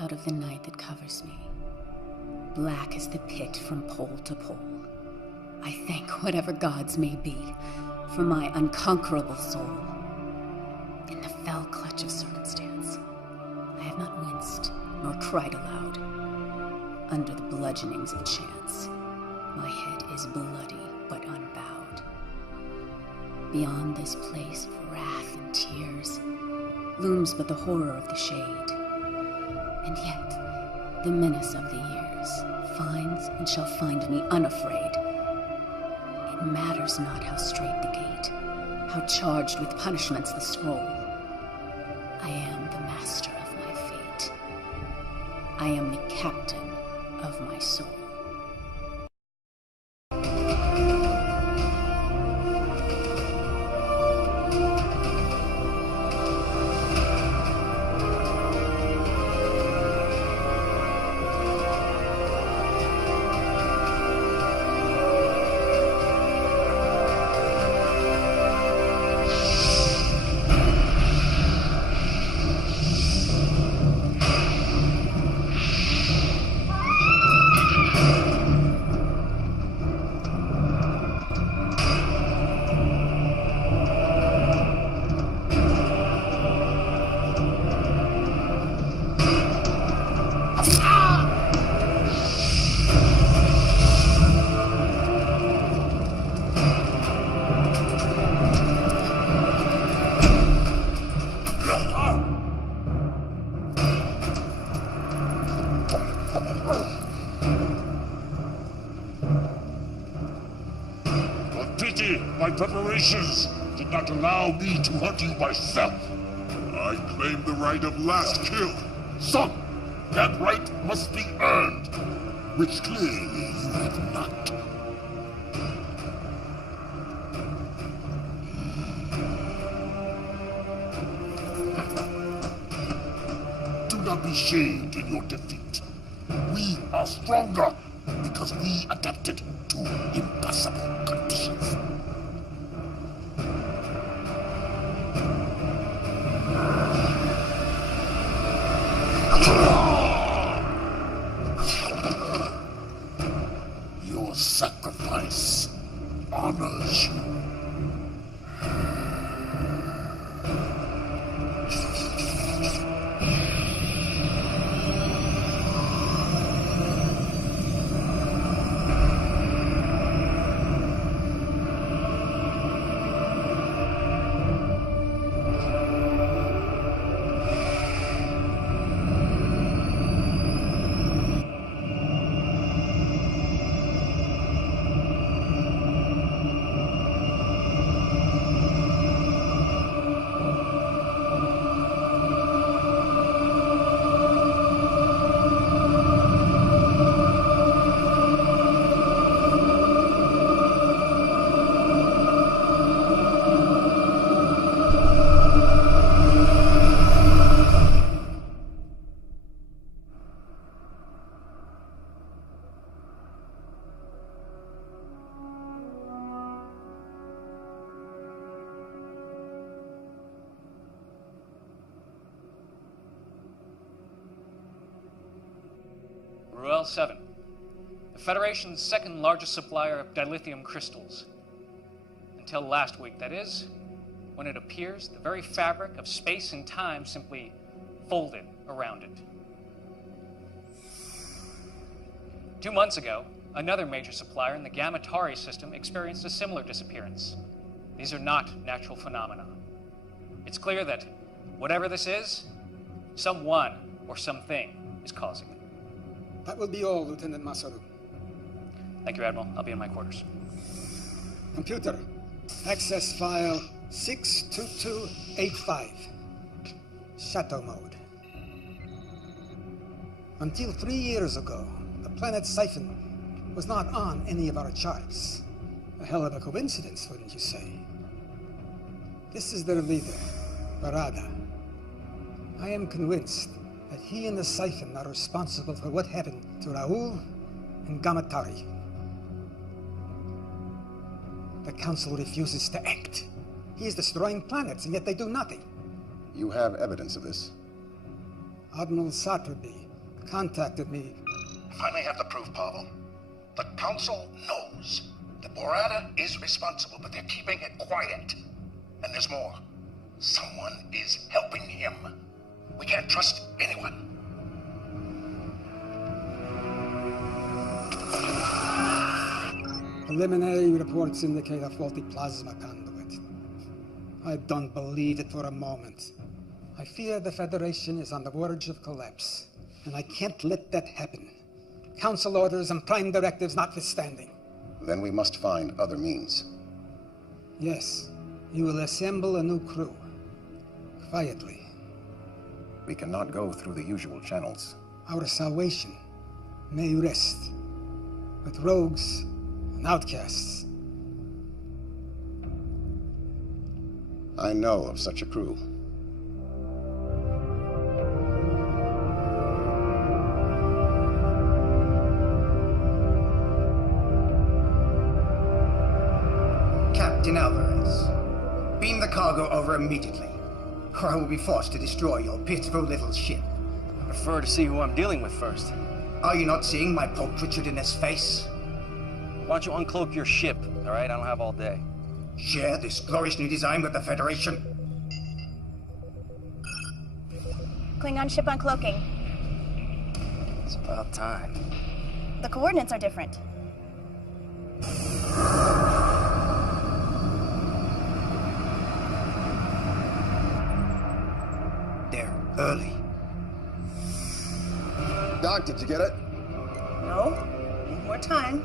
out of the night that covers me. Black as the pit from pole to pole. I thank whatever gods may be for my unconquerable soul. In the fell clutch of circumstance, I have not winced nor cried aloud. Under the bludgeonings of chance, my head is bloody but unbowed. Beyond this place of wrath and tears looms but the horror of the shade. And yet, the menace of the years finds and shall find me unafraid. It matters not how straight the gate, how charged with punishments the scroll. I am the master of my fate. I am the captain of my soul. My preparations did not allow me to hunt you myself. I claim the right of last kill. Son, that right must be earned, which clearly you have not. Do not be shamed in your defeat. We are stronger because we adapted to impossible conditions. Your sacrifice honors you. Ruel 7, the Federation's second largest supplier of dilithium crystals. Until last week, that is, when it appears the very fabric of space and time simply folded around it. 2 months ago, another major supplier in the Gamatari system experienced a similar disappearance. These are not natural phenomena. It's clear that whatever this is, someone or something is causing it. That will be all, Lieutenant Masaru. Thank you, Admiral. I'll be in my quarters. Computer, access file 62285. Shadow mode. Until 3 years ago, the planet Siphon was not on any of our charts. A hell of a coincidence, wouldn't you say? This is their leader, Barada. I am convinced that he and the Siphon are responsible for what happened to Raoul and Gamatari. The Council refuses to act. He is destroying planets, and yet they do nothing. You have evidence of this? Admiral Satreby contacted me. Finally have the proof, Pavel. The Council knows that Borata is responsible, but they're keeping it quiet. And there's more. Someone is helping him. We can't trust anyone. Preliminary reports indicate a faulty plasma conduit. I don't believe it for a moment. I fear the Federation is on the verge of collapse, and I can't let that happen. Council orders and prime directives notwithstanding. Then we must find other means. Yes, you will assemble a new crew. Quietly. We cannot go through the usual channels. Our salvation may rest with rogues and outcasts. I know of such a crew. Captain Alvarez, beam the cargo over immediately, or I will be forced to destroy your pitiful little ship. I prefer to see who I'm dealing with first. Are you not seeing my pulchritudinous face? Why don't you uncloak your ship, all right? I don't have all day. Share this glorious new design with the Federation? Klingon ship uncloaking. It's about time. The coordinates are different. They're early. Doc, did you get it? No? Need more time.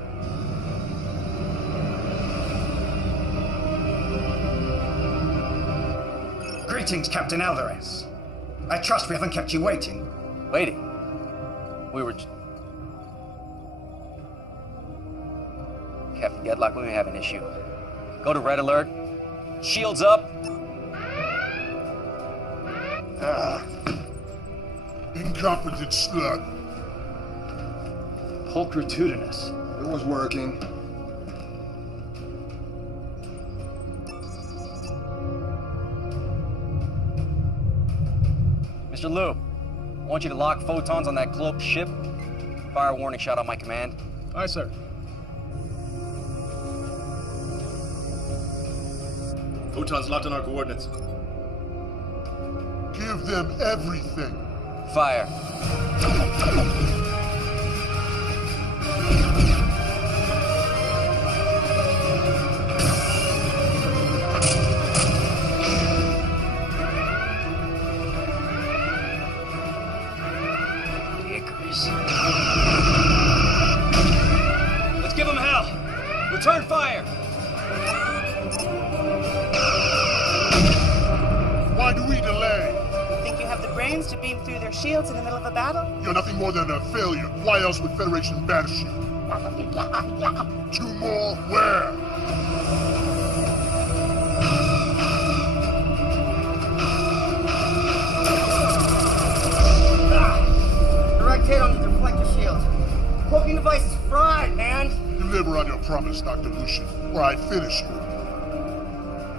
Greetings, Captain Alvarez. I trust we haven't kept you waiting. Waiting? We were... Captain Gedlock, we may have an issue. Go to red alert. Shields up. Incompetent slug. Pulchritudinous. It was working. Mr. Liu, I want you to lock photons on that cloaked ship. Fire a warning shot on my command. Aye, sir. Photons locked on our coordinates. Give them everything. Fire. Icarus. Let's give them hell. Return fire. Why do we delay? Think you have the brains to beam through their shields in the middle of a battle? You're nothing more than a failure. Why else would Federation banish you? Two more? Where? Direct hit on the deflector shield. Cloaking device is fried, man. Deliver on your promise, Dr. Lucian, or I finish you.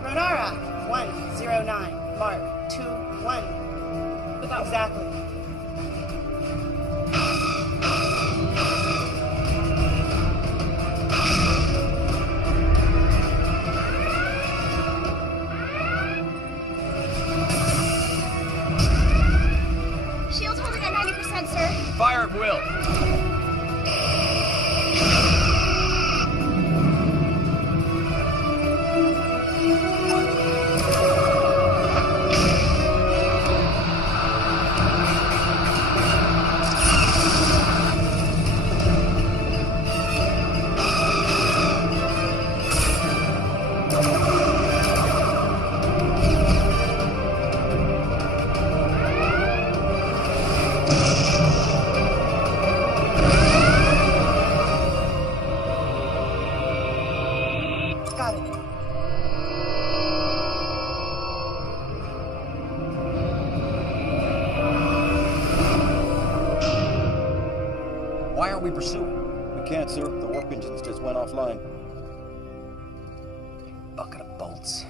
Renara, 109. Mark, 21. Exactly. Shield's holding at 90%, sir. Fire at will. Got it. Why aren't we pursuing? We can't, sir. The warp engines just went offline. Bucket of bolts.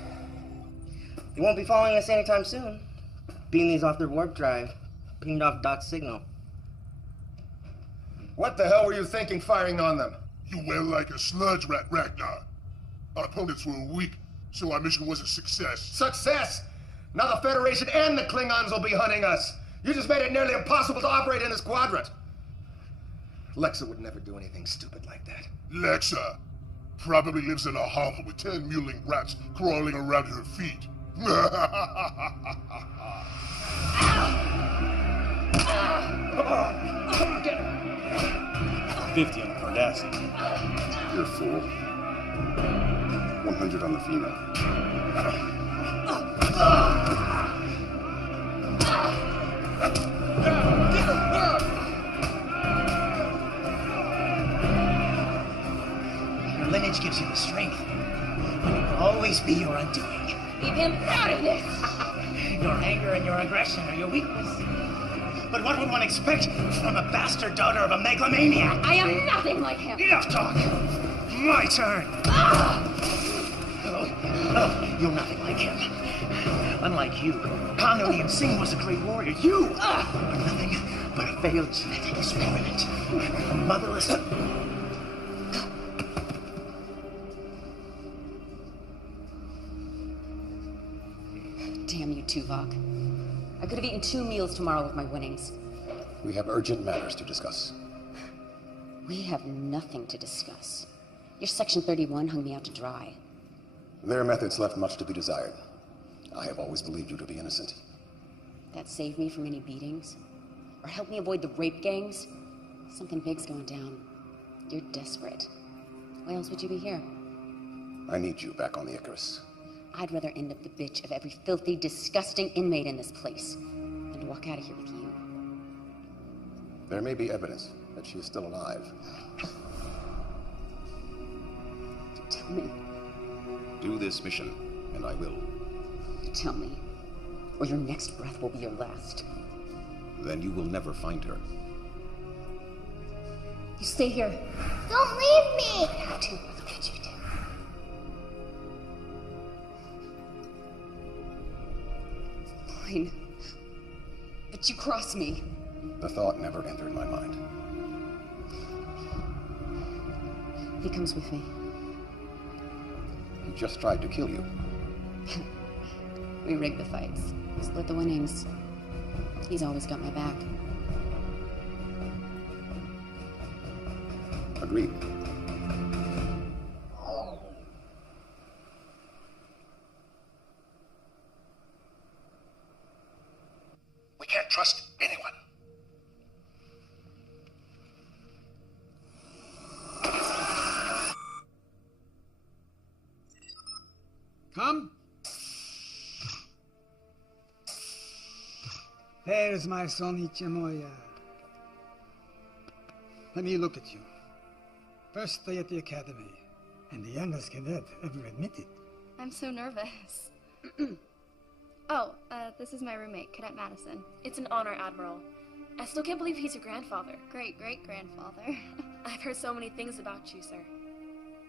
They won't be following us anytime soon. Beam these off their warp drive. Pinged off Doc's signal. What the hell were you thinking firing on them? You went like a sludge rat, Ragnar. Our opponents were weak, so our mission was a success. Success! Now the Federation and the Klingons will be hunting us. You just made it nearly impossible to operate in this quadrant. Lexa would never do anything stupid like that. Lexa probably lives in a hovel with 10 mewling rats crawling around her feet. 50 on the Cardassian. You're a fool. 100 on the female. Your lineage gives you the strength. It will always be your undoing. Leave him out of this! Your anger and your aggression are your weakness. But what would one expect from a bastard daughter of a megalomaniac? I am nothing like him! Enough talk! My turn! Oh, you're nothing like him. Unlike you, Khan Singh was a great warrior. You are nothing but a failed genetic experiment. Motherless. Damn you, Tuvok. I could have eaten 2 meals tomorrow with my winnings. We have urgent matters to discuss. We have nothing to discuss. Your Section 31 hung me out to dry. Their methods left much to be desired. I have always believed you to be innocent. That saved me from any beatings? Or helped me avoid the rape gangs? Something big's going down. You're desperate. Why else would you be here? I need you back on the Icarus. I'd rather end up the bitch of every filthy, disgusting inmate in this place than to walk out of here with you. There may be evidence that she is still alive. Tell me. Do this mission, and I will. Tell me, or your next breath will be your last. Then you will never find her. You stay here. Don't leave me! How to look at you do. Fine. But you cross me. The thought never entered my mind. He comes with me. He just tried to kill you. We rigged the fights. Split the winnings. He's always got my back. Agreed. We can't trust anyone. Come. There's my son Ichimoya. Let me look at you. First day at the academy, and the youngest cadet ever admitted. I'm so nervous. This is my roommate, Cadet Madison. It's an honor, Admiral. I still can't believe he's your grandfather. Great-great-grandfather. I've heard so many things about you, sir.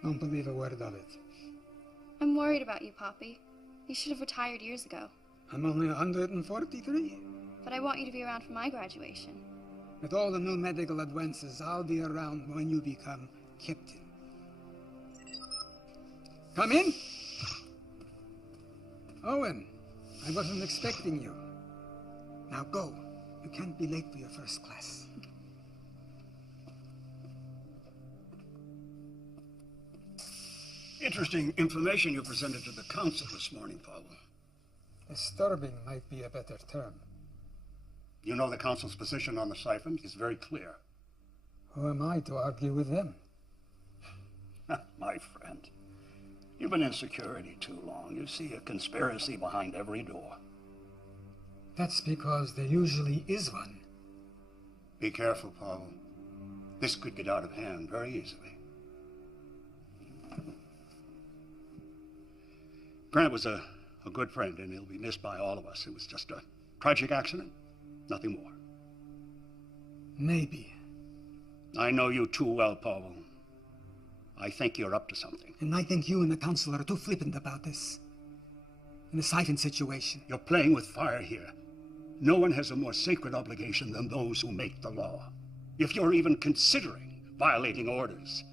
Don't believe a word of it. I'm worried about you, Poppy. You should have retired years ago. I'm only 143. But I want you to be around for my graduation. With all the new medical advances, I'll be around when you become captain. Come in. Owen, I wasn't expecting you. Now go. You can't be late for your first class. Interesting information you presented to the Council this morning, Paul. Disturbing might be a better term. You know the Council's position on the siphons is very clear. Who am I to argue with them? My friend, you've been in security too long. You see a conspiracy behind every door. That's because there usually is one. Be careful, Paul. This could get out of hand very easily. Grant was a good friend, and he'll be missed by all of us. It was just a tragic accident, nothing more. Maybe. I know you too well, Paul. I think you're up to something. And I think you and the Council are too flippant about this. In the siphon situation. You're playing with fire here. No one has a more sacred obligation than those who make the law. if you're even considering violating orders.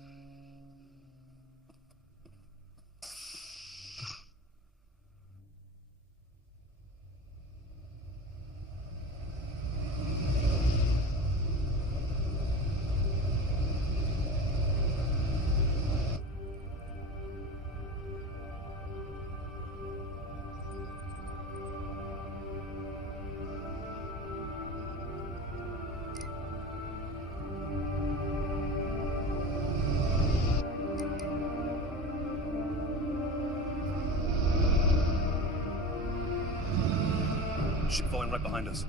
Ship falling right behind us.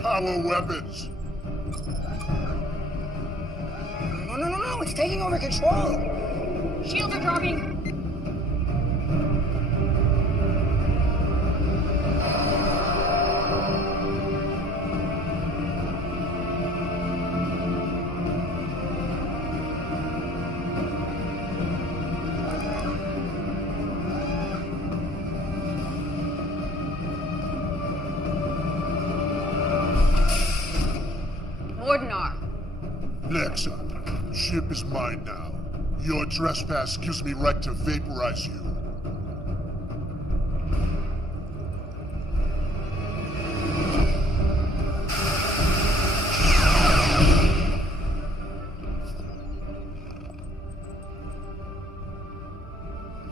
Power weapons! No, it's taking over control! Shields are dropping! Ordinar. Nexa, ship is mine now. Your trespass gives me right to vaporize you.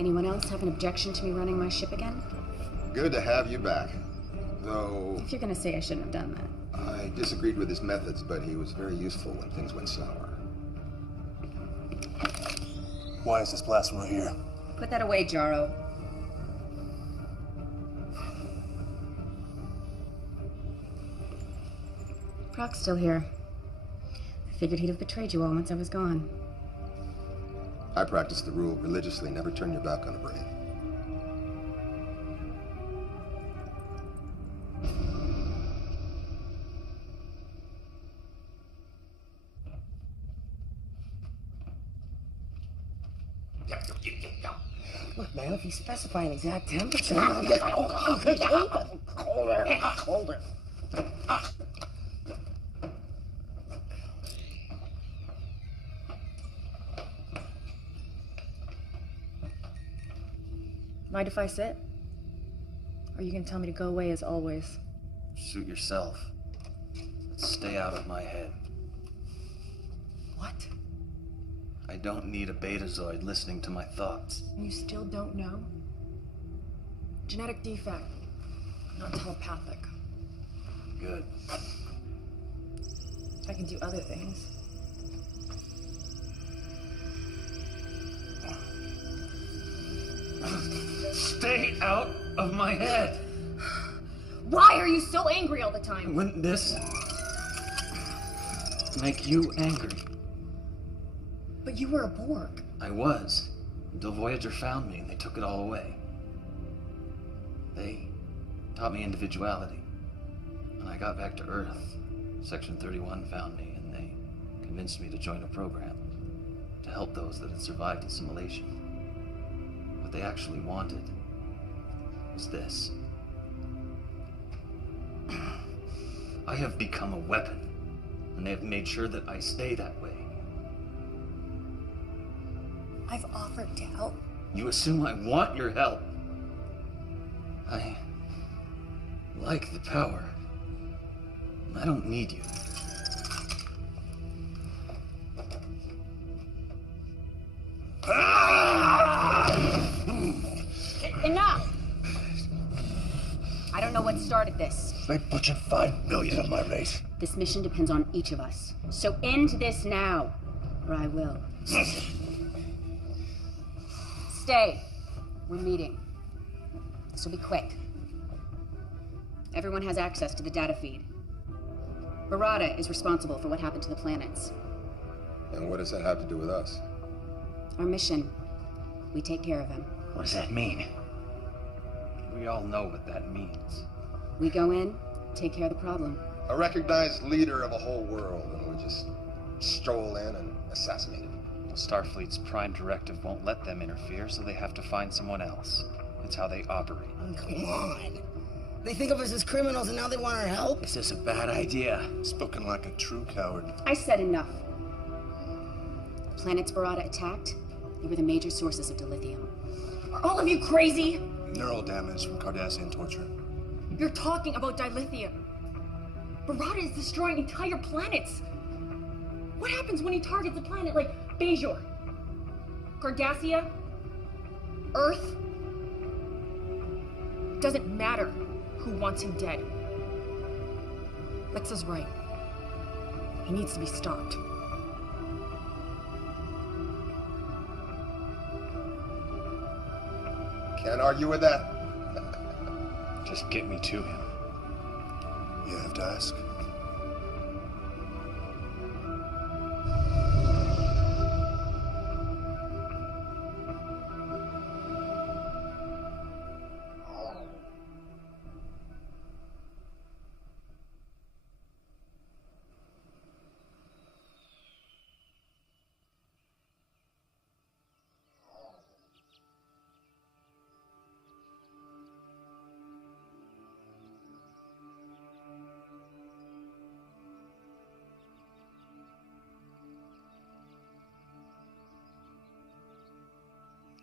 Anyone else have an objection to me running my ship again? Good to have you back. Though... If you're gonna say I shouldn't have done that. I disagreed with his methods, but he was very useful when things went sour. Why is this blasphemy here? Put that away, Jaro. Proc's still here. I figured he'd have betrayed you all once I was gone. I practice the rule religiously, never turn your back on a brave. Look, man, if you specify an exact temperature, I'll get colder. Mind if I sit? Or you can tell me to go away as always? Suit yourself. Stay out of my head. What? I don't need a Betazoid listening to my thoughts. And you still don't know? Genetic defect, not telepathic. Good. I can do other things. Stay out of my head! Why are you so angry all the time? Wouldn't this make you angry? But you were a Borg. I was, until Voyager found me and they took it all away. They taught me individuality. When I got back to Earth, Section 31 found me and they convinced me to join a program to help those that had survived assimilation. What they actually wanted was this. I have become a weapon, and they have made sure that I stay that way. I've offered to help. You assume I want your help. I like the power. I don't need you. Enough! I don't know what started this. They butchered 5 million of my race. This mission depends on each of us. So end this now, or I will. Stay. We're meeting. This will be quick. Everyone has access to the data feed. Barada is responsible for what happened to the planets. And what does that have to do with us? Our mission. We take care of him. What does that mean? We all know what that means. We go in, take care of the problem. A recognized leader of a whole world, and we just stroll in and assassinate him. Starfleet's prime directive won't let them interfere, so they have to find someone else. It's how they operate. Come on. They think of us as criminals and now they want our help? This is a bad idea. Spoken like a true coward. I said enough. The planets Barada attacked, they were the major sources of dilithium. Are all of you crazy? Neural damage from Cardassian torture. You're talking about dilithium. Barada is destroying entire planets. What happens when he targets a planet like Bajor, Cardassia, Earth? Doesn't matter who wants him dead. Lexa's right. He needs to be stopped. Can't argue with that. Just get me to him. You have to ask.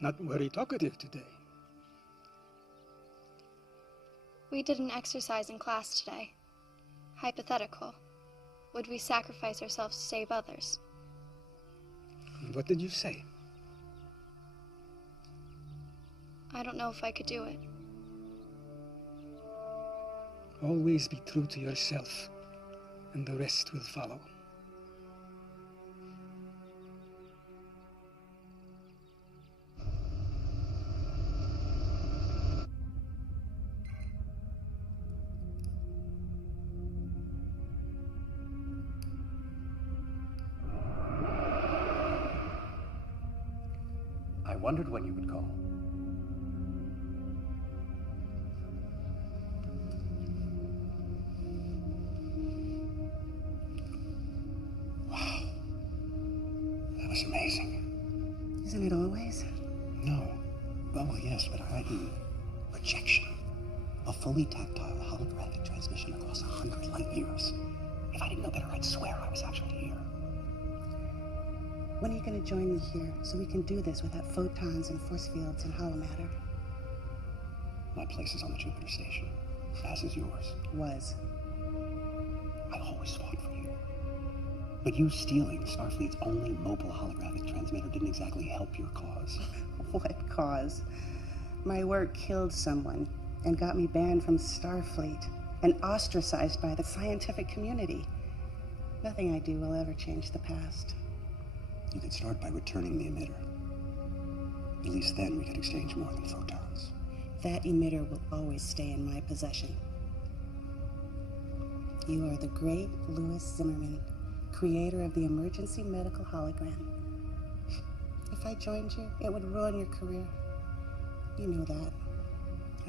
Not very talkative today. We did an exercise in class today. Hypothetical. Would we sacrifice ourselves to save others? What did you say? I don't know if I could do it. Always be true to yourself, and the rest will follow. I wondered when you would call. Wow. That was amazing. Isn't it always? No. Well, yes, but I mean projection. A fully tactile holographic transmission across 100 light years. If I didn't know better, I'd swear I was actually here. When are you going to join me here so we can do this without photons and force fields and holomatter? My place is on the Jupiter station, as is yours. Was. I always fought for you. But you stealing Starfleet's only mobile holographic transmitter didn't exactly help your cause. What cause? My work killed someone and got me banned from Starfleet and ostracized by the scientific community. Nothing I do will ever change the past. You could start by returning the emitter. At least then we could exchange more than photons. That emitter will always stay in my possession. You are the great Louis Zimmerman, creator of the emergency medical hologram. If I joined you, it would ruin your career. You know that.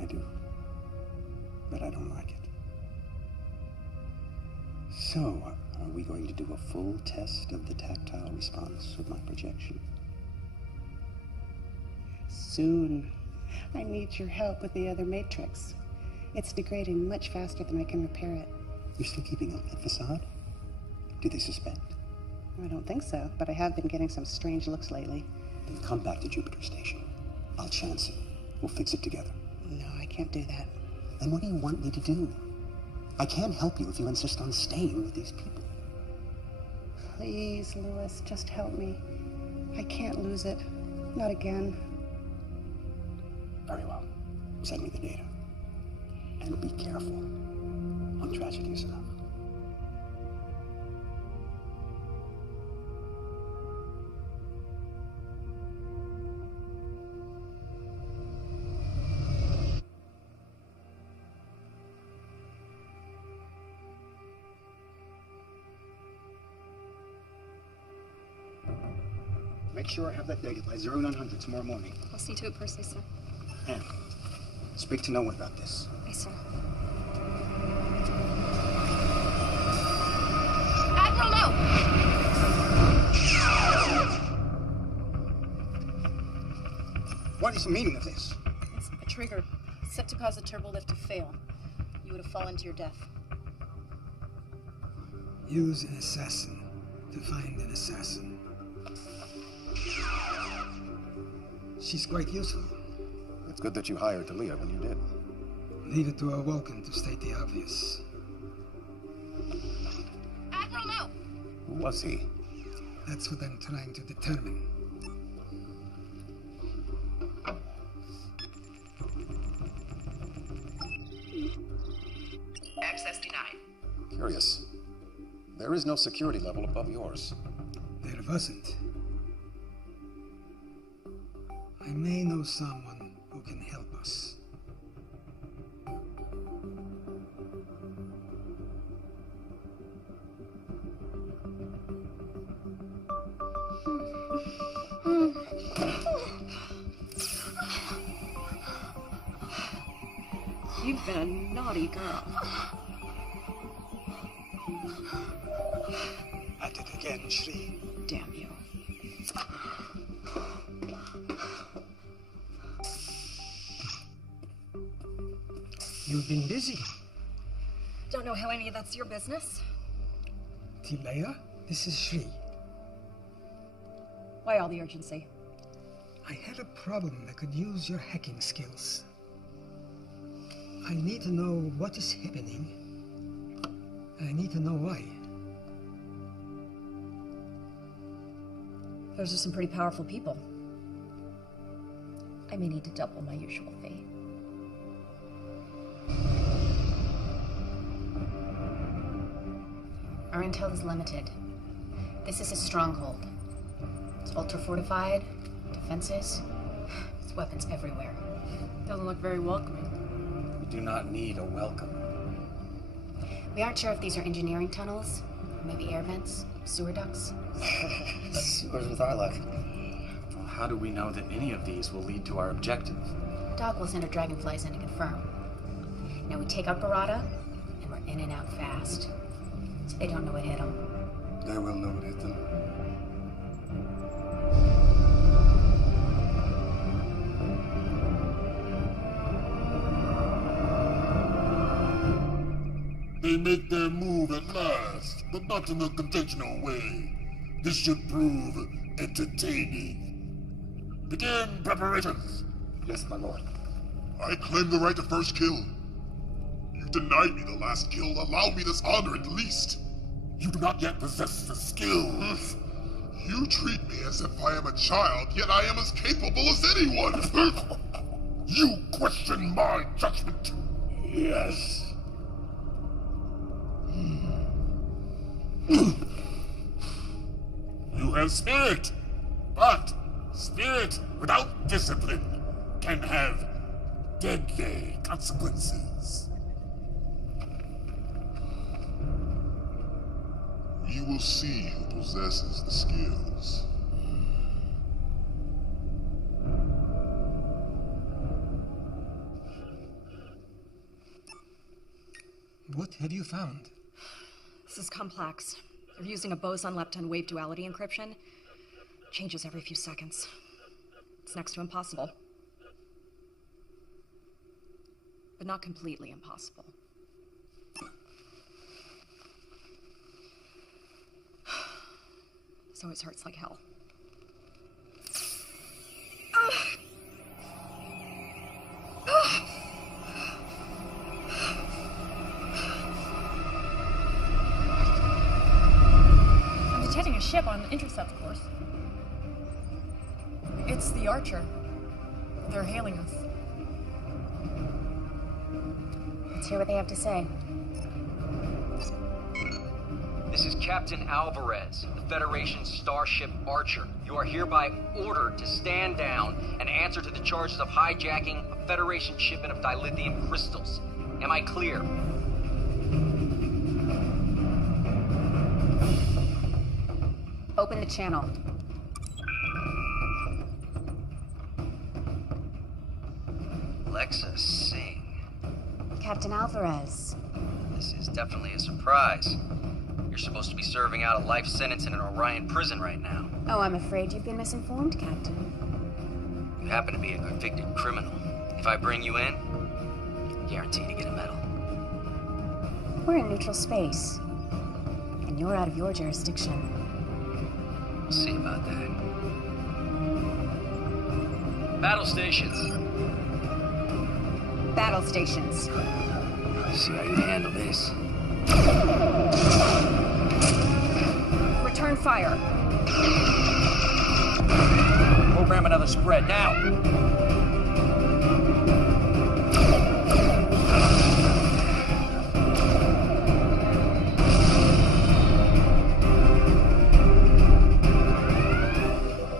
I do. But I don't like it. So, are we going to do a full test of the tactile response of my projection? Soon. I need your help with the other matrix. It's degrading much faster than I can repair it. You're still keeping up that facade? Do they suspect? I don't think so, but I have been getting some strange looks lately. Then come back to Jupiter Station. I'll chance it. We'll fix it together. No, I can't do that. Then what do you want me to do? I can't help you if you insist on staying with these people. Please, Louis, just help me. I can't lose it. Not again. Very well. Send me the data. And be careful. One tragedy is enough. Make sure I have that data by 0900 tomorrow morning. I'll see to it personally, sir. And speak to no one about this. Yes, sir. Admiral Lowe! is the meaning of this? It's a trigger set to cause the turbolift to fail. You would have fallen to your death. Use an assassin to find an assassin. She's quite useful. It's good that you hired Talia when you did. Leave it to our Vulcan to state the obvious. Admiral, no! Who was he? That's what I'm trying to determine. Access denied. Curious. There is no security level above yours. There wasn't. I may know someone who can help us. You've been a naughty girl. At it again, Shri. Damn you. You've been busy. Don't know how any of that's your business. Tilea, this is Shri. Why all the urgency? I had a problem that could use your hacking skills. I need to know what is happening. I need to know why. Those are some pretty powerful people. I may need to double my usual fee. Our intel is limited. This is a stronghold. It's ultra-fortified, defenses, there's weapons everywhere. Doesn't look very welcoming. We do not need a welcome. We aren't sure if these are engineering tunnels, maybe air vents, sewer ducts. Sewers with our luck. Well, how do we know that any of these will lead to our objective? Doc will send her dragonflies in to confirm. Now we take out Barada, and we're in and out fast. So they don't know what hit them. They will know what hit them. They make their move at last, but not in a conventional way. This should prove entertaining. Begin preparations. Yes, my lord. I claim the right to first kill. You denied me the last kill. Allow me this honor at least. You do not yet possess the skills. You treat me as if I am a child, yet I am as capable as anyone. You question my judgment. Yes. You have spirit, but spirit without discipline can have deadly consequences. We will see who possesses the skills. What have you found? This is complex. They're using a boson-lepton wave duality encryption. Changes every few seconds. It's next to impossible. But not completely impossible. So it hurts like hell. I'm detecting a ship on the intercept course. It's the Archer. They're hailing us. Let's hear what they have to say. This is Captain Alvarez, the Federation's starship Archer. You are hereby ordered to stand down and answer to the charges of hijacking a Federation shipment of dilithium crystals. Am I clear? Open the channel. Alexa Singh. Captain Alvarez. This is definitely a surprise. You're supposed to be serving out a life sentence in an Orion prison right now. Oh, I'm afraid you've been misinformed, Captain. You happen to be a convicted criminal. If I bring you in, guaranteed to get a medal. We're in neutral space, and you're out of your jurisdiction. We'll see about that. Battle stations. Battle stations. See how you handle this. Return fire. Program another spread, now!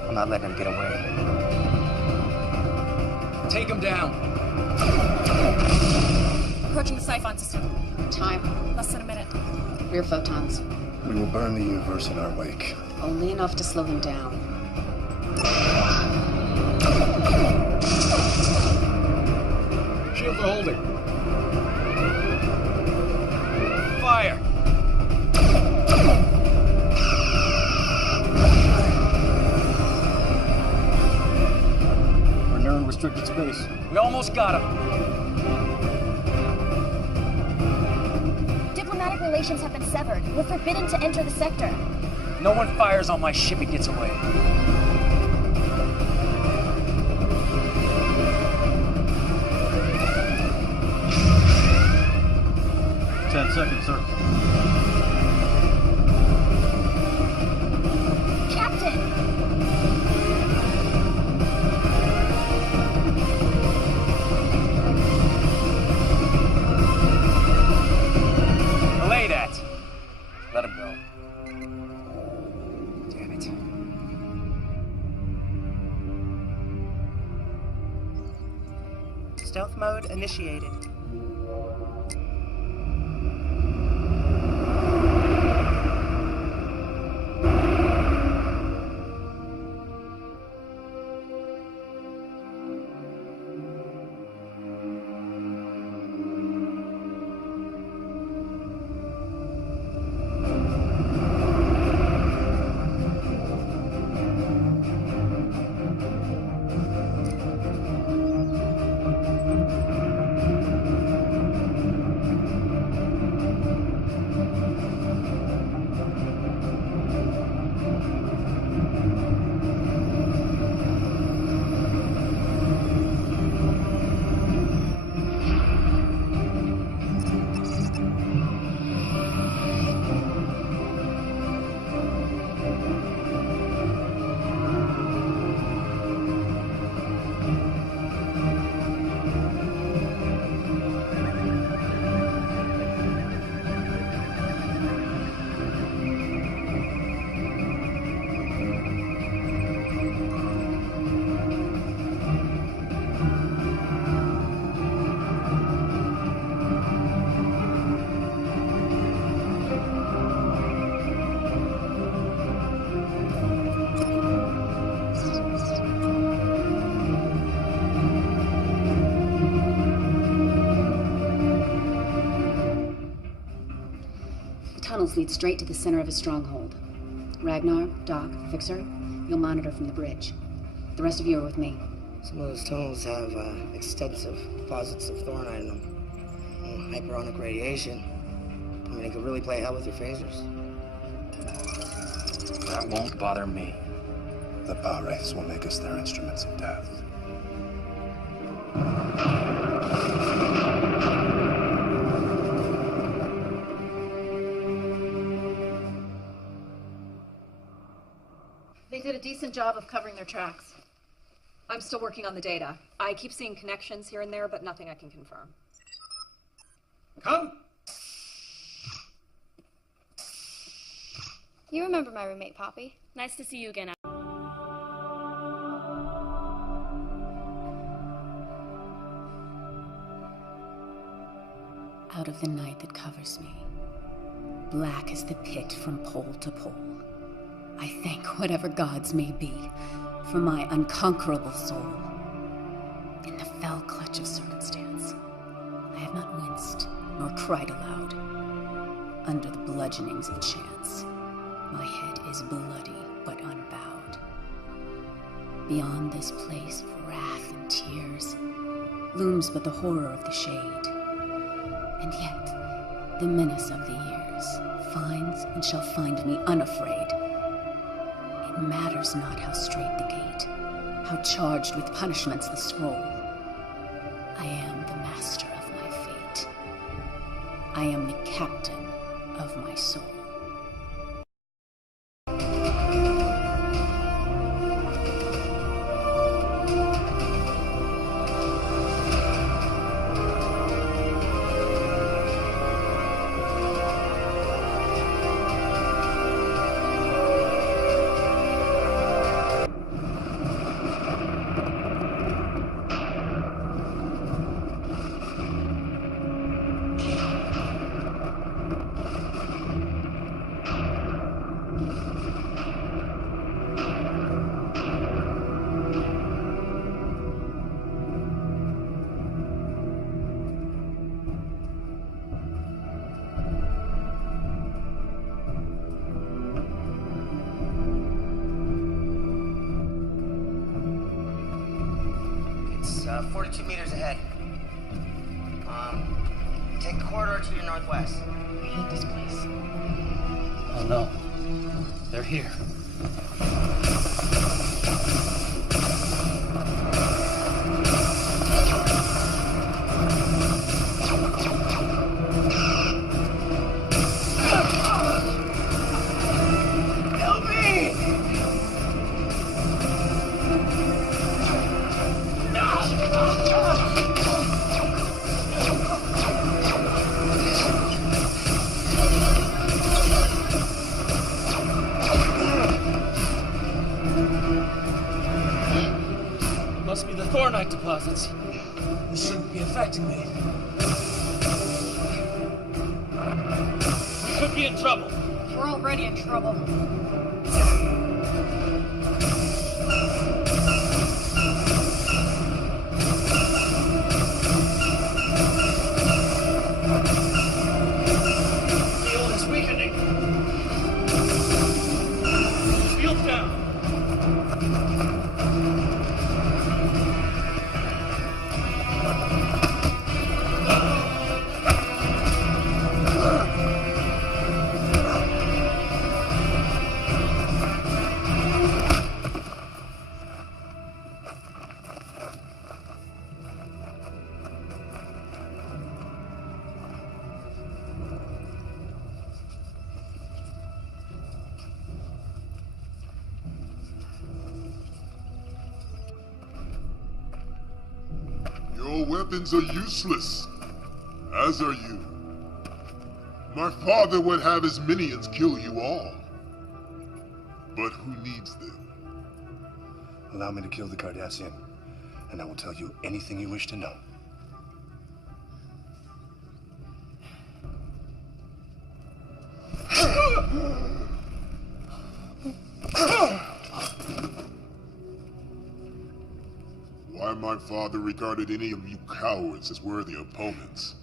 I'm not letting him get away. Take him down. Approaching the Siphon system. Time. Less than a minute. Rear photons. We will burn the universe in our wake. Only enough to slow them down. Shields are holding. Fire! We're near unrestricted space. We almost got him. Diplomatic relations have been severed. We're forbidden to enter the sector. No one fires on my ship, it gets away. Seconds, sir. Captain! Belay that. Let him go. Damn it. Stealth mode initiated. Tunnels lead straight to the center of his stronghold. Ragnar, Doc, Fixer, you'll monitor from the bridge. The rest of you are with me. Some of those tunnels have extensive deposits of thornite in them. Hyperonic radiation. I mean, it could really play hell with your phasers. That won't bother me. The power wraiths will make us their instruments of death. They did a decent job of covering their tracks. I'm still working on the data. I keep seeing connections here and there, but nothing I can confirm. Come! You remember my roommate, Poppy? Nice to see you again. Out of the night that covers me, black as the pit from pole to pole, I thank whatever gods may be for my unconquerable soul. In the fell clutch of circumstance, I have not winced nor cried aloud. Under the bludgeonings of chance, my head is bloody but unbowed. Beyond this place of wrath and tears looms but the horror of the shade. And yet, the menace of the years finds and shall find me unafraid. It matters not how straight the gate, how charged with punishments the scroll. I am the master of my fate. I am the captain of my soul. It's 42 meters ahead. Take the corridor to your northwest. We hit this place. Oh no. They're here. Help me! Must be the Thornite deposits. This shouldn't be affecting me. We could be in trouble. We're already in trouble. Field is weakening. Field down. Your weapons are useless, as are you. My father would have his minions kill you all. But who needs them? Allow me to kill the Cardassian, and I will tell you anything you wish to know. Why my father regarded any of you cowards as worthy opponents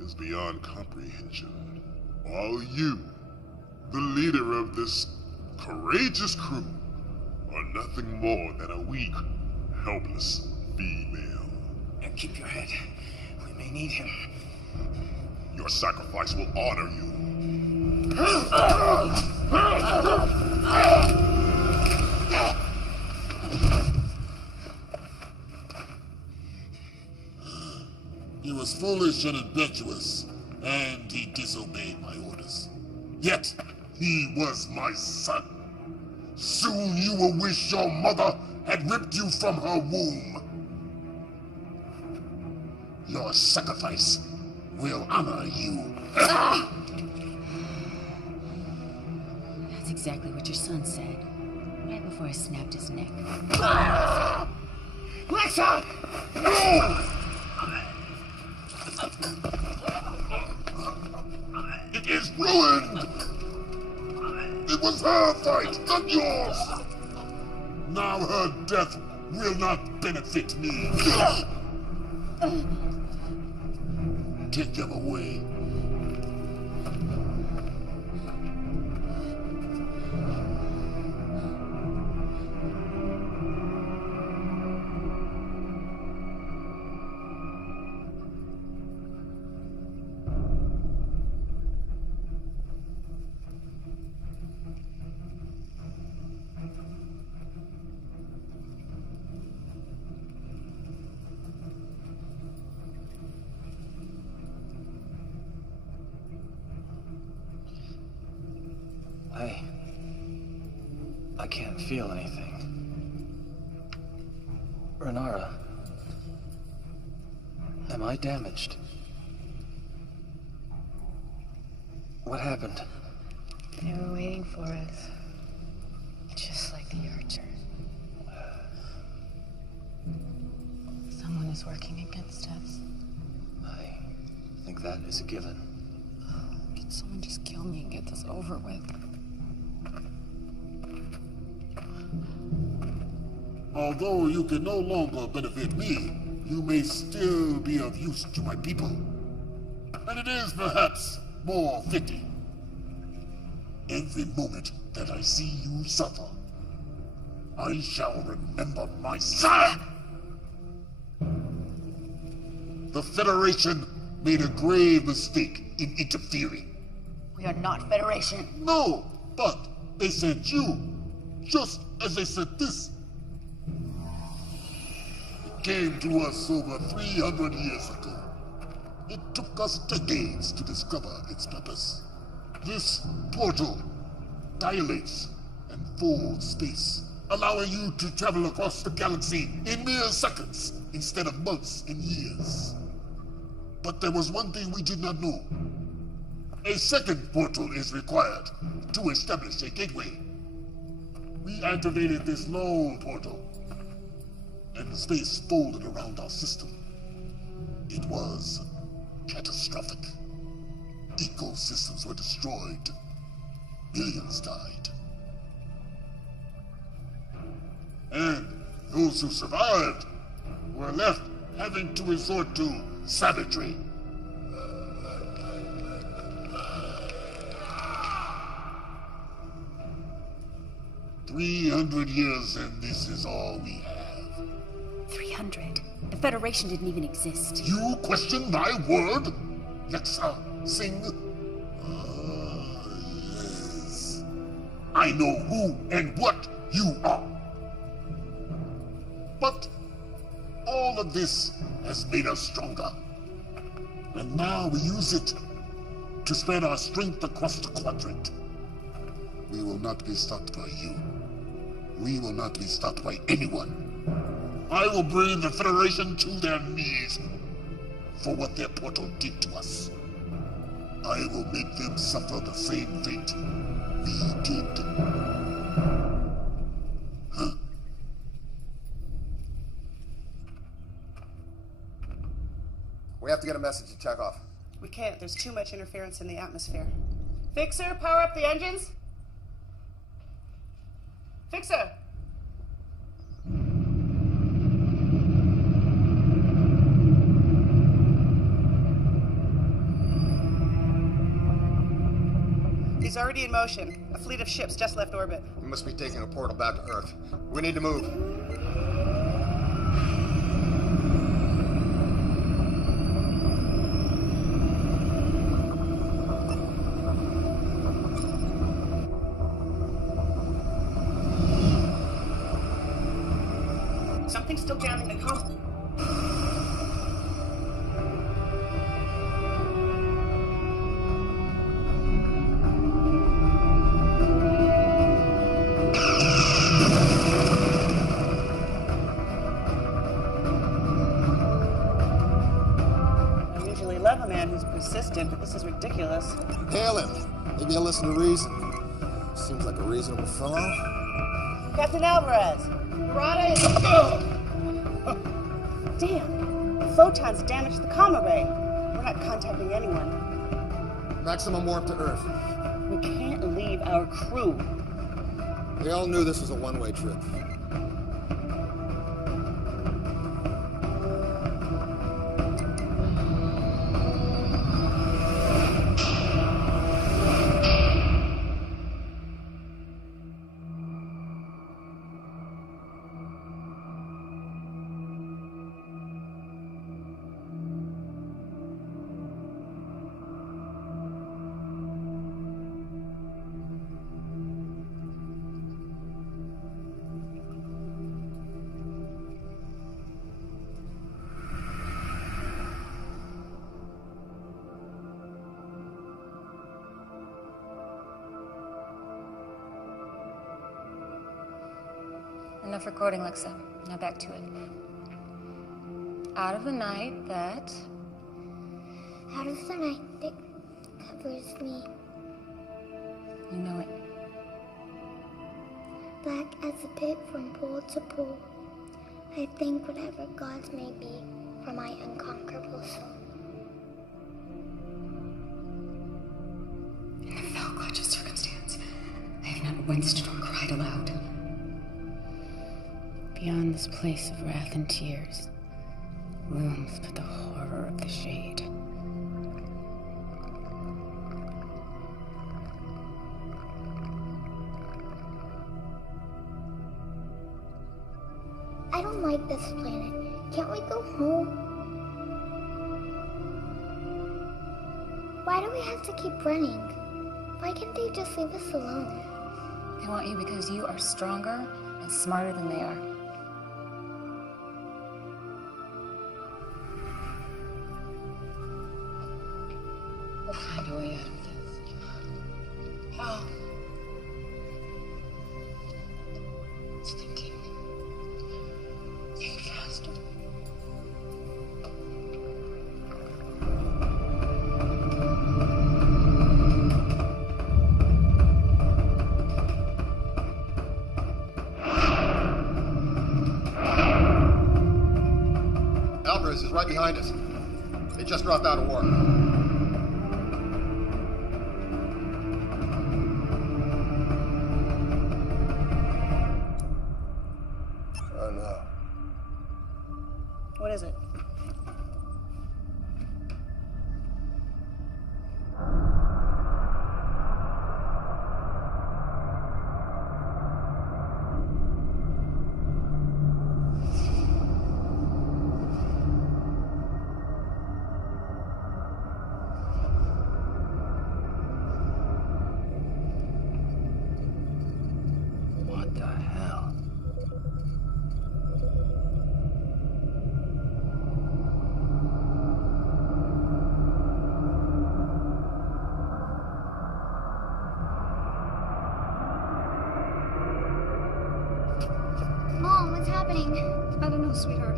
is beyond comprehension. While you, the leader of this courageous crew, are nothing more than a weak, helpless female. And keep your head. We may need him. Your sacrifice will honor you. He was foolish and impetuous, and he disobeyed my orders. Yet, he was my son. Soon you will wish your mother had ripped you from her womb. Your sacrifice will honor you. That's exactly what your son said, right before I snapped his neck. Lexa! No! It is ruined! It was her fight, not yours! Now her death will not benefit me. Take them away. I can't feel anything. Renara, am I damaged? What happened? They were waiting for us. Just like the Archer. Someone is working against us. I think that is a given. Can someone just kill me and get this over with? Although you can no longer benefit me, you may still be of use to my people. And it is perhaps more fitting. Every moment that I see you suffer, I shall remember my son! The Federation made a grave mistake in interfering. We are not Federation. No, but they sent you, just as they sent this. It came to us over 300 years ago. It took us decades to discover its purpose. This portal dilates and folds space, allowing you to travel across the galaxy in mere seconds instead of months and years. But there was one thing we did not know. A second portal is required to establish a gateway. We activated this lone portal, and the space folded around our system. It was catastrophic. Ecosystems were destroyed. Millions died. And those who survived were left having to resort to savagery. "300 years, and this is all we have." 300? The Federation didn't even exist. You question my word? Lexa, Singh? Yes. I know who and what you are. But all of this has made us stronger. And now we use it to spread our strength across the quadrant. We will not be stopped by you. We will not be stopped by anyone. I will bring the Federation to their knees for what their portal did to us. I will make them suffer the same fate we did. Huh? We have to get a message to Chekhov. We can't. There's too much interference in the atmosphere. Fixer, power up the engines. Fixer! He's already in motion. A fleet of ships just left orbit. We must be taking a portal back to Earth. We need to move. Something's still jamming the comm. I usually love a man who's persistent, but this is ridiculous. Hail him. Maybe he'll listen to reason. Seems like a reasonable fellow. Captain Alvarez! Rada is... Damn! The photons damaged the comm array. We're not contacting anyone. Maximum warp to Earth. We can't leave our crew. They all knew this was a one-way trip. Enough recording, Lexa. Now back to it. Out of the night that... Out of the night that covers me. You know it. Black as the pit from pole to pole. I thank whatever gods may be for my unconquerable soul. In the fell clutch of circumstance, I have not winced nor cried aloud. Beyond this place of wrath and tears, looms but the horror of the shade. I don't like this planet. Can't we go home? Why do we have to keep running? Why can't they just leave us alone? They want you because you are stronger and smarter than they are. We'll find a way out of this. How? It's thinking. Think faster. Alvarez is right behind us. They just dropped out of war. Oh no. What is it? What the hell? Mom, what's happening? I don't know, sweetheart.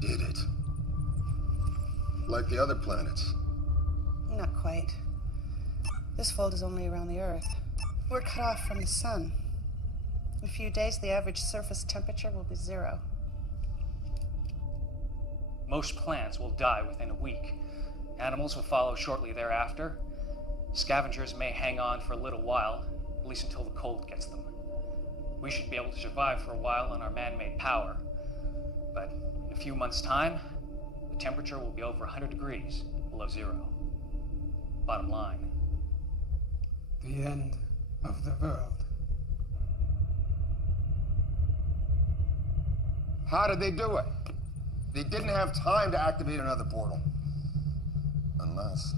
Did it. Like the other planets. Not quite. This fold is only around the Earth. We're cut off from the sun. In a few days, the average surface temperature will be 0. Most plants will die within a week. Animals will follow shortly thereafter. Scavengers may hang on for a little while, at least until the cold gets them. We should be able to survive for a while on our man-made power. But in a few months' time, the temperature will be over 100 degrees below 0. Bottom line. The end of the world. How did they do it? They didn't have time to activate another portal. Unless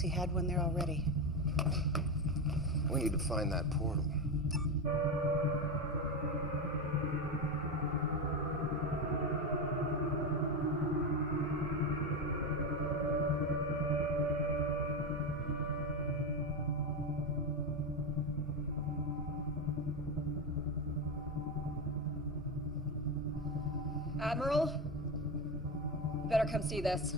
he had one there already. We need to find that portal. Admiral? You better come see this.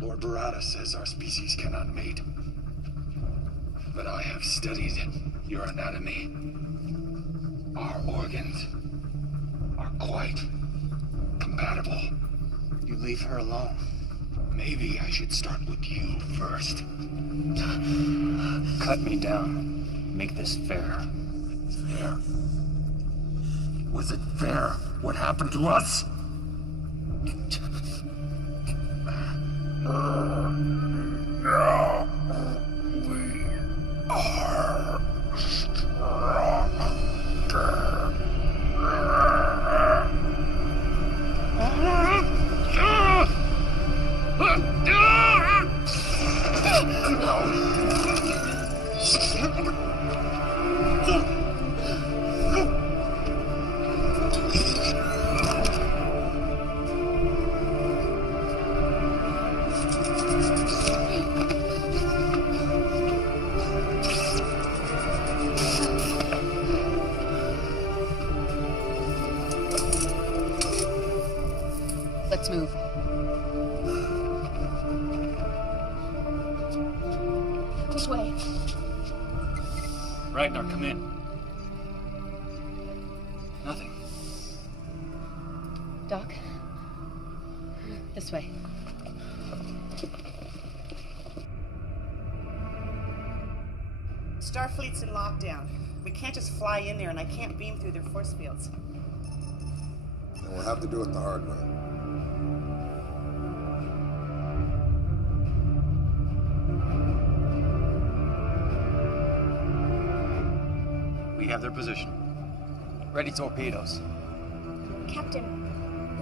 Lord Barada says our species cannot mate. But I have studied your anatomy. Our organs are quite compatible. You leave her alone. Maybe I should start with you first. Cut me down. Make this fair. Fair? Was it fair what happened to us? Now we are Let's move. This way. Ragnar, come in. Nothing. Doc? This way. Starfleet's in lockdown. We can't just fly in there, and I can't beam through their force fields. Then we'll have to do it the hard way. We have their position. Ready torpedoes. Captain,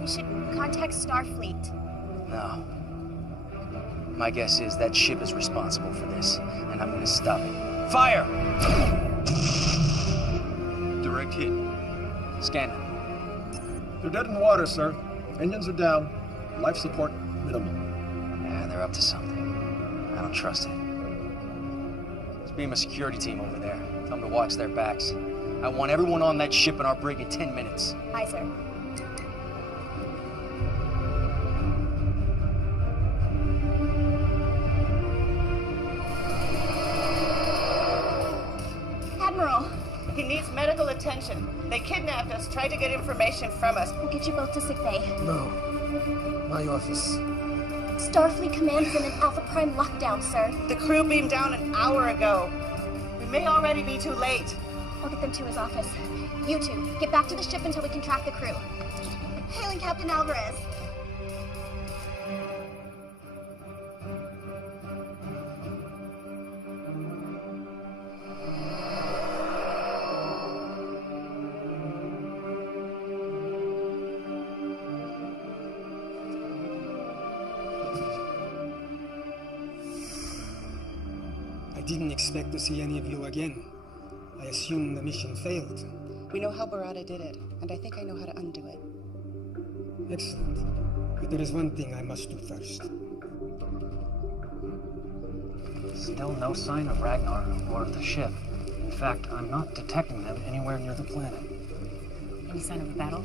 we should contact Starfleet. No. My guess is that ship is responsible for this, and I'm gonna stop it. Fire! Direct hit. Scan them. They're dead in the water, sir. Engines are down. Life support minimal. Yeah, they're up to something. I don't trust it. Let's beam a security team over there. Tell them to watch their backs. I want everyone on that ship in our brig in 10 minutes. Aye, sir. Admiral! He needs medical attention. They kidnapped us, tried to get information from us. We'll get you both to sickbay. No. My office. Starfleet Command is in an Alpha Prime lockdown, sir. The crew beamed down an hour ago. We may already be too late. I'll get them to his office. You two, get back to the ship until we can track the crew. Hailing Captain Alvarez. I didn't expect to see any of you again. I assume the mission failed. We know how Barada did it, and I think I know how to undo it. Excellent. But there is one thing I must do first. Still no sign of Ragnar or the ship. In fact, I'm not detecting them anywhere near the planet. Any sign of a battle?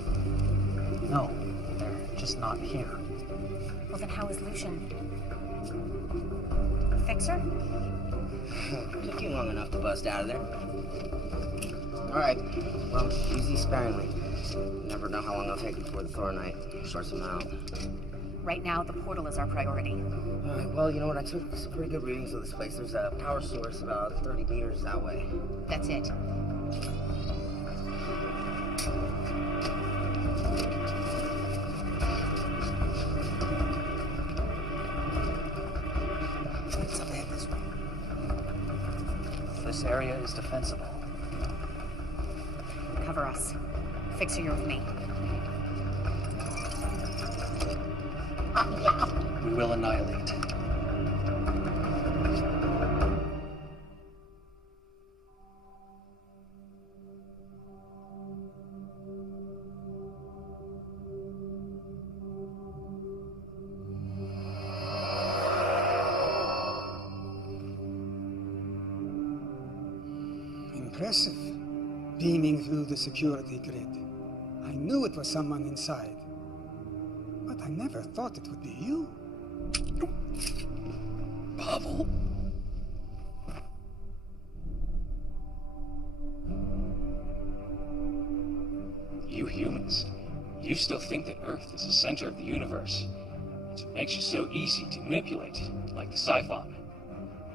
No, they're just not here. Well, then how is Lucian? Fixer? Took you long enough to bust out of there. Alright, well, use these sparingly. You never know how long it'll take before the Thoronite sorts them out. Right now, the portal is our priority. Alright, well, you know what? I took some pretty good readings of this place. There's a power source about 30 meters that way. That's it. This area is defensible. Cover us. Fixer, you're with me. We will annihilate. Impressive. Beaming through the security grid. I knew it was someone inside. But I never thought it would be you. Pavel? You humans, you still think that Earth is the center of the universe. It makes you so easy to manipulate, like the Siphon.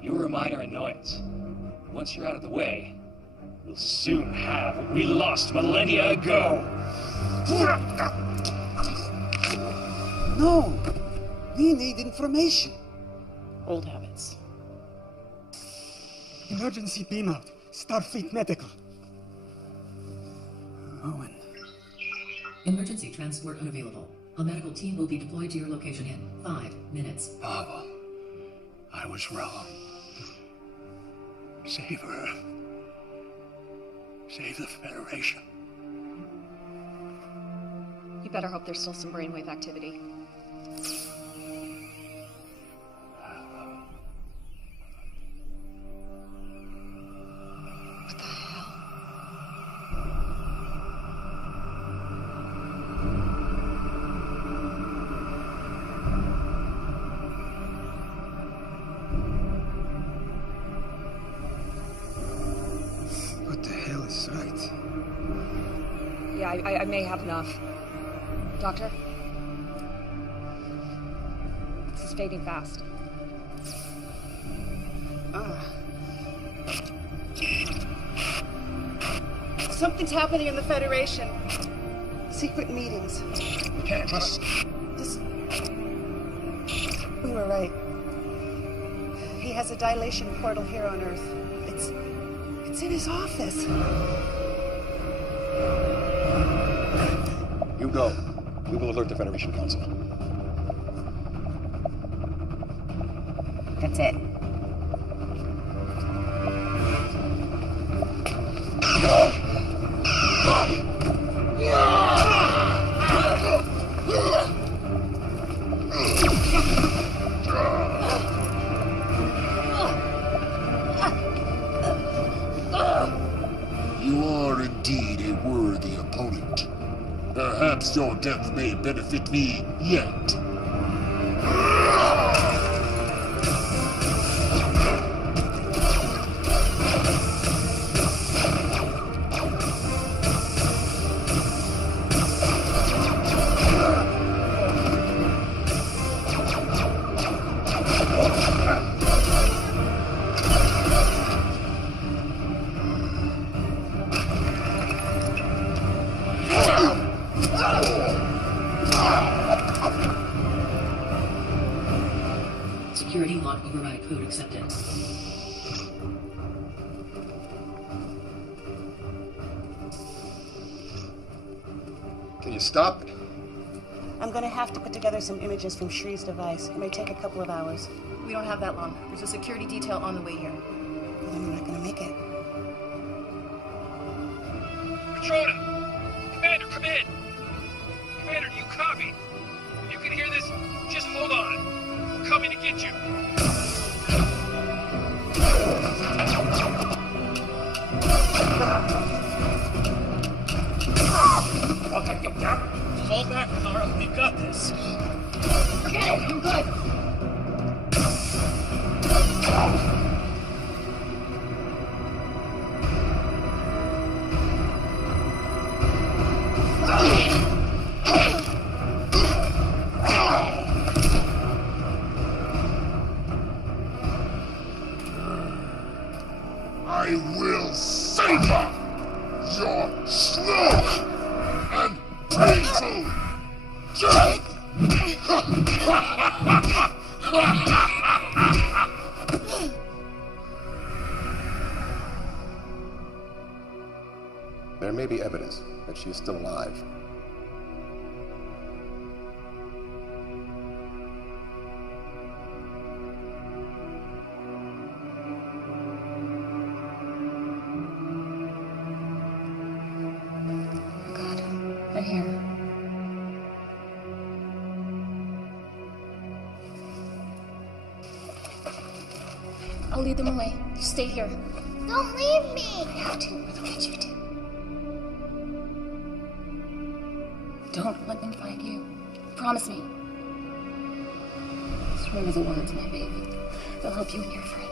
You were a minor annoyance. Once you're out of the way, we'll soon have what we lost millennia ago. No! We need information. Old habits. Emergency beam out. Starfleet Medical. Owen. Emergency transport unavailable. A medical team will be deployed to your location in 5 minutes. Pavel, I was wrong. Save her. Save the Federation. You better hope there's still some brainwave activity. What the hell? What the hell is right? Yeah, I may have enough. Doctor? This is fading fast. Something's happening in the Federation. Secret meetings. We can't trust. We were right. He has a dilation portal here on Earth. It's in his office. You go. We will alert the Federation Council. That's it. You are indeed a worthy opponent. Perhaps your death may benefit me yet. Security lock override code accepted. Can you stop it? I'm gonna have to put together some images from Shree's device. It may take a couple of hours. We don't have that long. There's a security detail on the way here. Then I'm not gonna make it. Patrona! Commander, come in! Commander, do you copy? If you can hear this, just hold on. We're coming to get you. Fall back, Carl. We've got this. Okay, I'm good. I will savor your slow and painful death! There may be evidence that she is still alive. They're here. I'll lead them away. You stay here. Don't leave me! I have to. I need you to. Don't let them find you. Promise me. Just remember the words, my baby. They'll help you and your friend.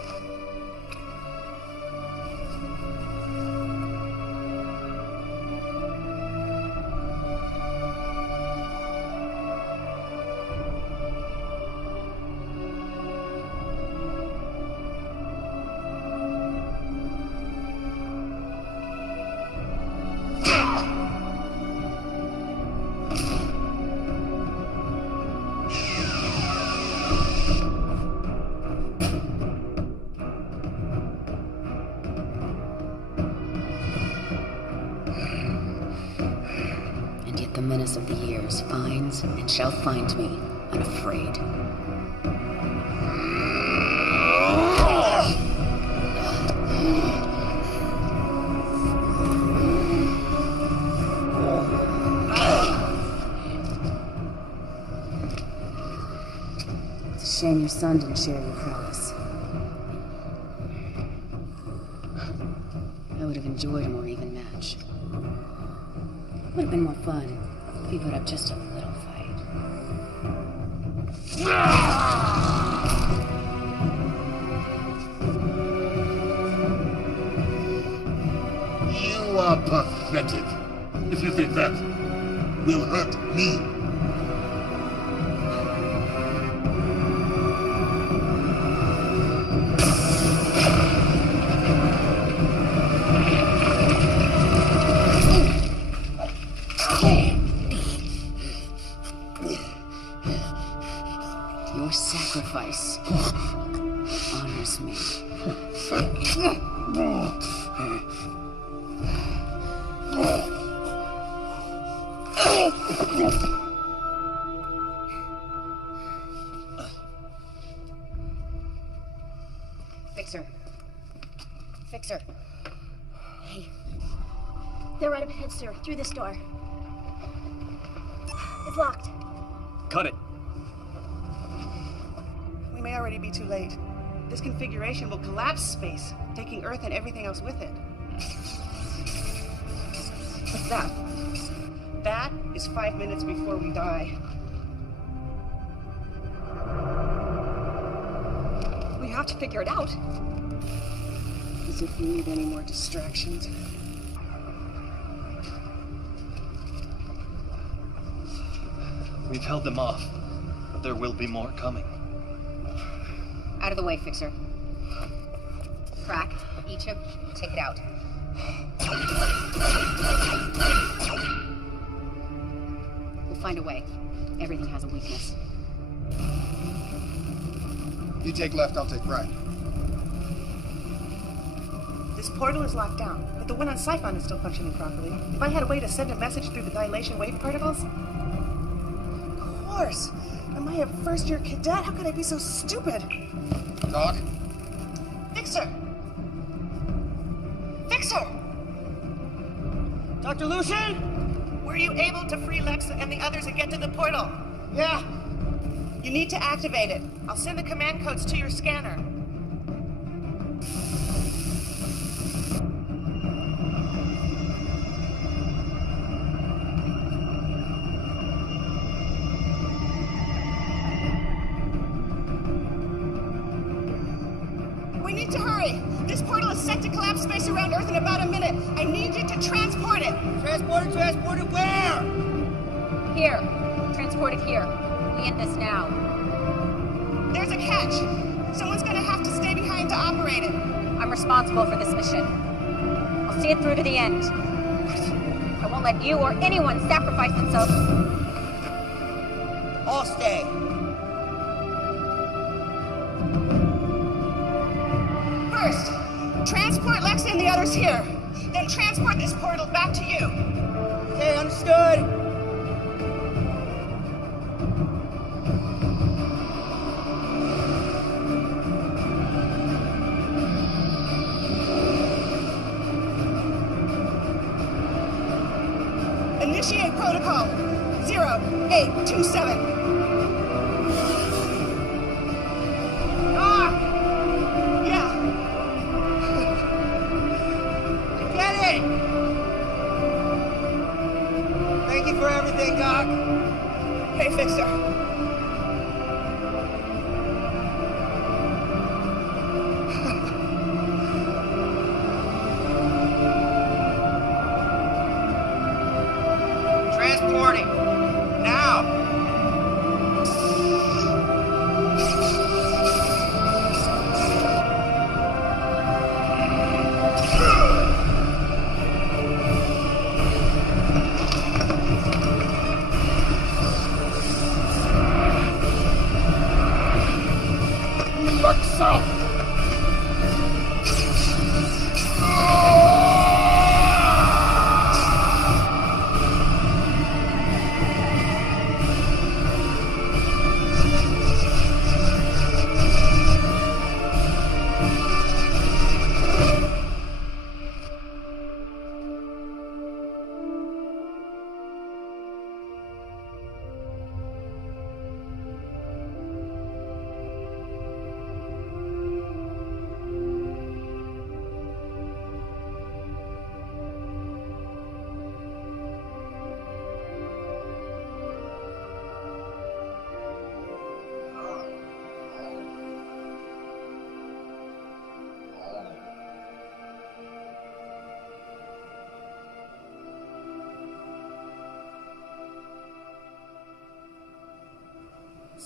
Darkness finds and shall find me unafraid. It's a shame your son didn't share your prowess. I would have enjoyed a more even match. Would have been more fun if you put up just a little fight. You are pathetic. If you think that will hurt me. Your sacrifice honors me. Fixer. Fixer. Hey. They're right up ahead, sir. Through this door. It's locked. Cut it. We may already be too late. This configuration will collapse space, taking Earth and everything else with it. What's that? That is 5 minutes before we die. We have to figure it out. As if we need any more distractions. We've held them off, but there will be more coming. Out of the way, Fixer. Crack, Ichib, take it out. We'll find a way. Everything has a weakness. You take left, I'll take right. This portal is locked down, but the one on Siphon is still functioning properly. If I had a way to send a message through the dilation wave particles... Of course! Am I a first-year cadet? How could I be so stupid? Doc? Fixer! Fixer! Dr. Lucian? Were you able to free Lex and the others and get to the portal? Yeah. You need to activate it. I'll send the command codes to your scanner. We need to hurry. This portal is set to collapse space around Earth in about a minute. I need you to transport it. Transport it where? Here. Transport it here. We end this now. There's a catch. Someone's gonna have to stay behind to operate it. I'm responsible for this mission. I'll see it through to the end. I won't let you or anyone sacrifice themselves. I'll stay. First, transport Lex and the others here. Then transport this portal back to you. Okay, understood. Initiate protocol 0827. Yeah. Get it! Thank you for everything, Doc. Hey, Fixer. Transporting. Now.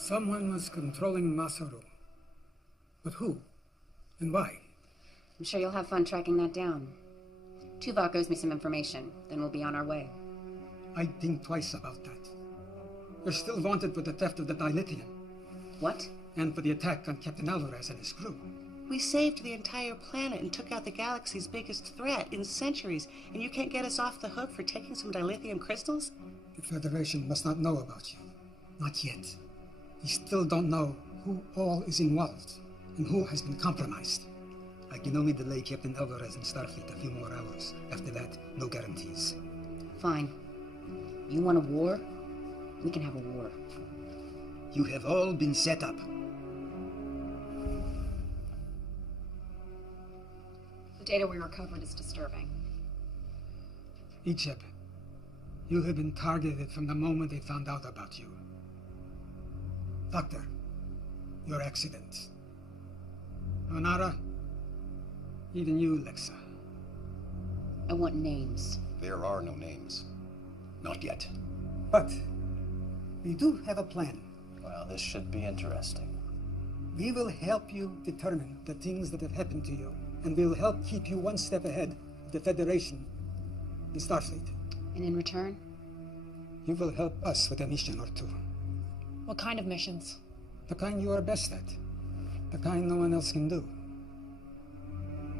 Someone was controlling Masaru. But who? And why? I'm sure you'll have fun tracking that down. Tuvok owes me some information, then we'll be on our way. I'd think twice about that. You're still wanted for the theft of the dilithium. What? And for the attack on Captain Alvarez and his crew. We saved the entire planet and took out the galaxy's biggest threat in centuries, and you can't get us off the hook for taking some dilithium crystals? The Federation must not know about you. Not yet. We still don't know who all is involved and who has been compromised. I can only delay Captain Alvarez and Starfleet a few more hours. After that, no guarantees. Fine. You want a war? We can have a war. You have all been set up. The data we recovered is disturbing. Icheb, you have been targeted from the moment they found out about you. Doctor, your accident. Onara, even you, Lexa. I want names. There are no names. Not yet. But we do have a plan. Well, this should be interesting. We will help you determine the things that have happened to you, and we'll help keep you one step ahead of the Federation, the Starfleet. And in return? You will help us with a mission or two. What kind of missions? The kind you are best at. The kind no one else can do.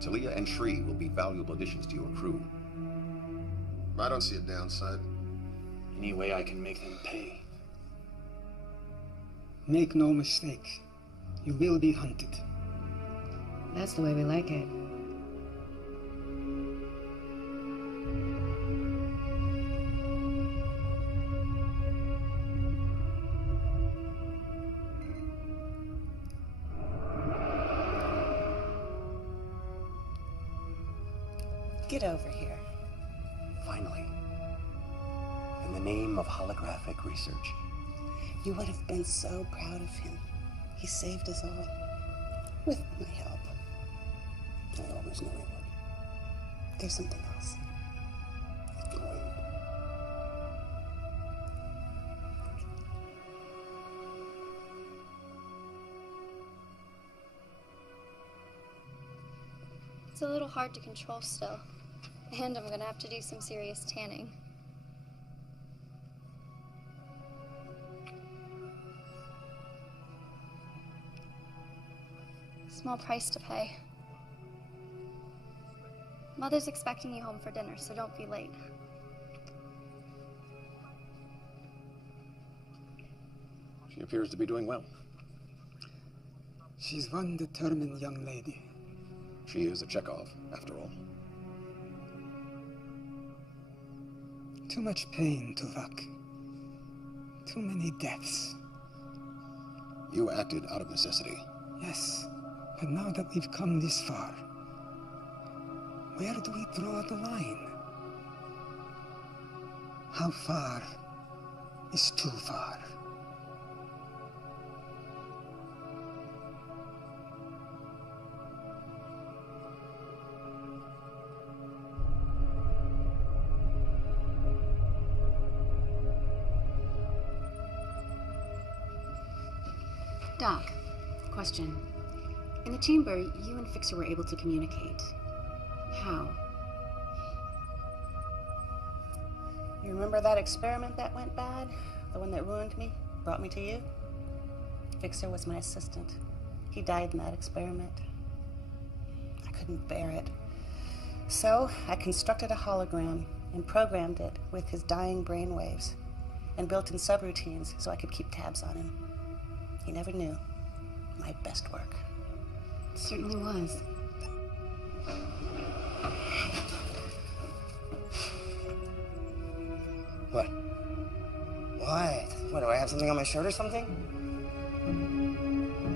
Talia and Shri will be valuable additions to your crew. I don't see a downside. Any way I can make them pay. Make no mistake. You will be hunted. That's the way we like it. Get over here. Finally. In the name of holographic research. You would have been so proud of him. He saved us all. With my help. I always knew he would. There's something else. It's a little hard to control still. And I'm gonna have to do some serious tanning. Small price to pay. Mother's expecting you home for dinner, so don't be late. She appears to be doing well. She's one determined young lady. She is a Chekhov, after all. Too much pain, Tuvok. Too many deaths. You acted out of necessity. Yes, but now that we've come this far, where do we draw the line? How far is too far? Doc, question. In the chamber, you and Fixer were able to communicate. How? You remember that experiment that went bad? The one that ruined me? Brought me to you? Fixer was my assistant. He died in that experiment. I couldn't bear it. So I constructed a hologram and programmed it with his dying brainwaves and built in subroutines so I could keep tabs on him. He never knew. My best work. It certainly was. What? What? What, do I have something on my shirt or something?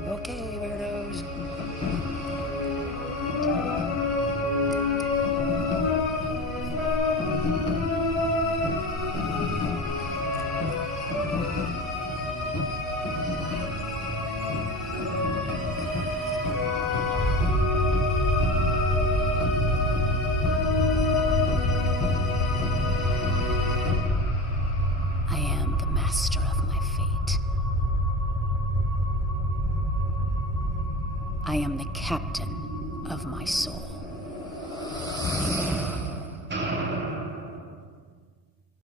Okay, weirdos. I am the master of my fate. I am the captain of my soul.